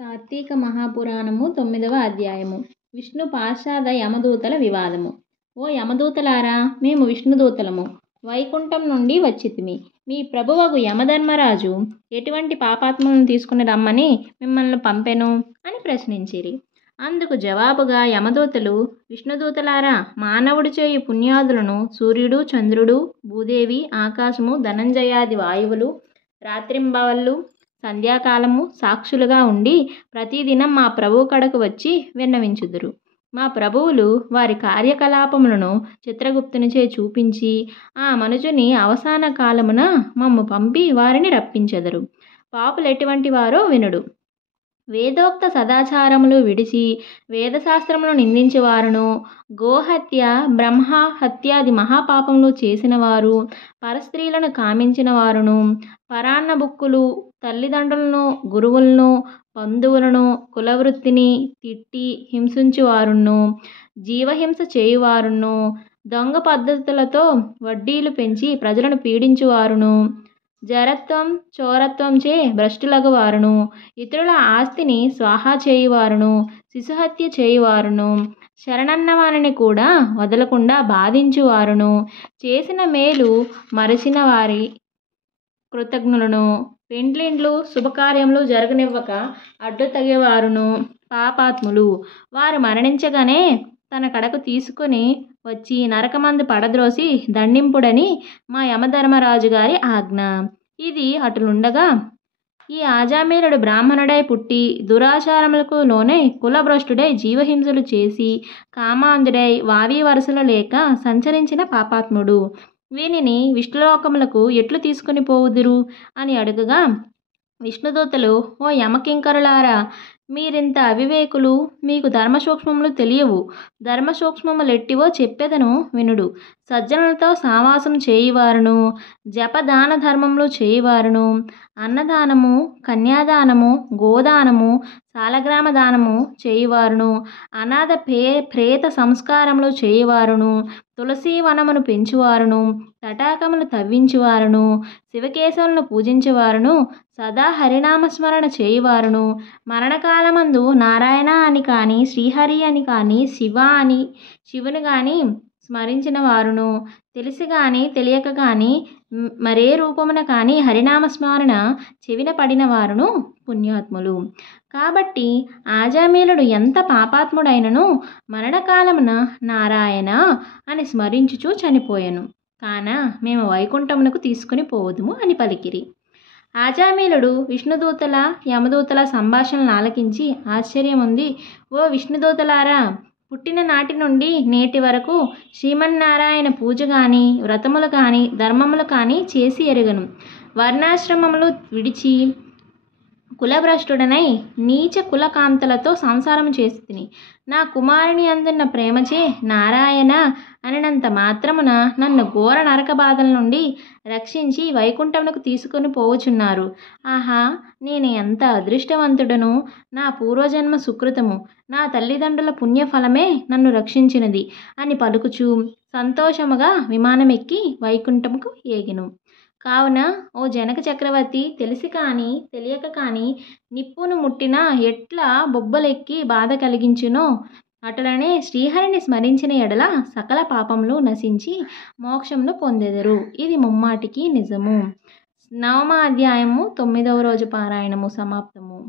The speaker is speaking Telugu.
కార్తీక మహాపురాణము 9వ అధ్యాయము. విష్ణు పార్షాద యమదూతల వివాదము. ఓ యమదూతలారా, మేము విష్ణుదూతలము, వైకుంఠం నుండి వచ్చితిమి. మీ ప్రభువగు యమధర్మరాజు ఎటువంటి పాపాత్మలను తీసుకుని రమ్మని మిమ్మల్ని పంపెను అని ప్రశ్నించిరి. అందుకు జవాబుగా యమదూతలు, విష్ణుదూతలారా, మానవుడు చేయు పుణ్యాదులను సూర్యుడు, చంద్రుడు, భూదేవి, ఆకాశము, ధనంజయాది వాయువులు, రాత్రింబవళ్ళు, సంధ్యాకాలము సాక్షులుగా ఉండి ప్రతిదినం మా ప్రభువు కడకు వచ్చి విన్నవించుదురు. మా ప్రభువులు వారి కార్యకలాపములను చిత్రగుప్తునిచే చూపించి ఆ మనుజుని అవసాన కాలమున మమ్ము పంపి వారిని రప్పించెదరు. పాపులు ఎటువంటి వారో వినుడు. వేదోక్త సదాచారములు విడిచి వేదశాస్త్రములను నిందించేవారును, గోహత్య, బ్రహ్మహత్యాది మహాపాపములు చేసిన వారు, పరస్త్రీలను కామించిన వారును, పరాన్నబుక్కులు, తల్లిదండ్రులను, గురువులను, బంధువులను, కులవృత్తిని తిట్టి హింసించువారును, జీవహింస చేయువారును, దొంగ పద్ధతులతో వడ్డీలు పెంచి ప్రజలను పీడించువారును, జరత్వం చోరత్వంచే భ్రష్టులగు వారును, ఇతరుల ఆస్తిని స్వాహా చేయువారును, శిశుహత్య చేయువారును, శరణన్న వారిని కూడా వదలకుండా బాధించువారును, చేసిన మేలు మరచిన వారి కృతజ్ఞులను, పెండ్లిండ్లు శుభకార్యములు జరగనివ్వక అడ్డు తగేవారును పాపాత్ములు. వారు మరణించగానే తన కడకు తీసుకుని వచ్చి నరకమందు పడద్రోసి దండింపుడని మా యమధర్మరాజు గారి ఆజ్ఞ. ఇది అటులుండగా ఈ ఆజామీలుడు బ్రాహ్మణుడై పుట్టి దురాచారములకు లోనై కులభ్రష్టుడై జీవహింసలు చేసి కామాంధుడై వావి వరసలు లేక సంచరించిన పాపాత్ముడు. వీనిని విష్ణులోకములకు ఎట్లు తీసుకుని పోవుదురు అని అడుగగా విష్ణుదూతలు, ఓ యమకింకరులారా, మీరింత అవివేకులు, మీకు ధర్మసూక్ష్మములు తెలియవు. ధర్మసూక్ష్మములెట్టివో చెప్పెదను వినుడు. సజ్జనులతో సావాసం చేయువారును, జపదాన ధర్మములు చేయువారును, అన్నదానము, కన్యాదానము, గోదానము, సాలగ్రామ దానము చేయువారును, అనాథ ప్రేత సంస్కారములు చేయువారును, తులసీ వనమును పెంచువారును, తటాకములు తవ్వించువారును, శివకేశవులను పూజించువారును, సదా హరినామస్మరణ చేయువారును, మరణకాలమందు నారాయణ అని కానీ, శ్రీహరి అని కానీ, శివ అని శివుని కానీ స్మరించిన వారును, తెలిసి కానీ తెలియక కానీ మరే రూపమున కానీ హరినామస్మరణ చెవిన పడిన వారును పుణ్యాత్ములు. కాబట్టి ఆజామీలుడు ఎంత పాపాత్ముడైనను మరణకాలమున నారాయణ అని స్మరించుచూ చనిపోయెను. కాన మేము వైకుంఠమునకు తీసుకుని పోవుదుము అని పలికిరి. ఆజామీలుడు విష్ణుదూతల యమదూతల సంభాషణలను ఆలకించి ఆశ్చర్యముంది. ఓ విష్ణుదూతలారా, పుట్టిన నాటి నుండి నేటి వరకు శ్రీమన్నారాయణ పూజ కానీ, వ్రతములు కానీ, ధర్మములు కానీ చేసి ఎరుగను. వర్ణాశ్రమములు విడిచి కులభ్రష్టుడనై నీచ కులకాంతలతో సంసారము చేసి తిని నా కుమారుని అందున్న ప్రేమచే నారాయణ అనినంత మాత్రమున నన్ను ఘోర నరక బాధల నుండి రక్షించి వైకుంఠమునకు తీసుకొని పోవుచున్నారు. ఆహా, నేను ఎంత అదృష్టవంతుడను! నా పూర్వజన్మ సుకృతము, నా తల్లిదండ్రుల పుణ్యఫలమే నన్ను రక్షించినది అని పలుకుచూ సంతోషముగా విమానమెక్కి వైకుంఠముకు ఏగెను. కావున ఓ జనక చక్రవర్తి, తెలిసి కానీ తెలియక కానీ నిప్పును ముట్టినా ఎట్లా బొబ్బలెక్కి బాధ కలిగించునో అటులనే శ్రీహరిని స్మరించిన ఎడల సకల పాపములు నశించి మోక్షమును పొందెదరు. ఇది ముమ్మాటికి నిజము. 9వ అధ్యాయము 9వ రోజు పారాయణము సమాప్తము.